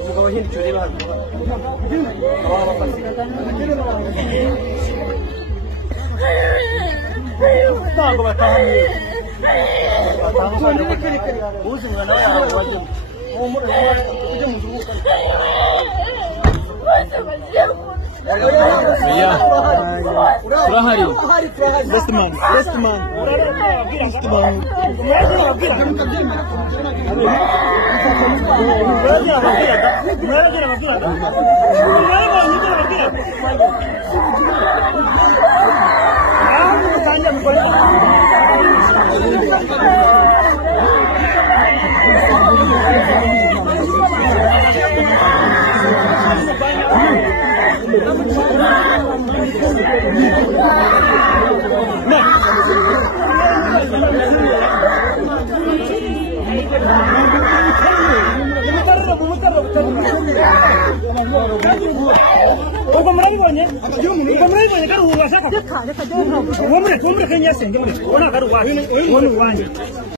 umugabo hindutse reba hano ababa bafashe ntabwo batahamye uzi mwana wawe wajyemo ujye mu nzu Best man.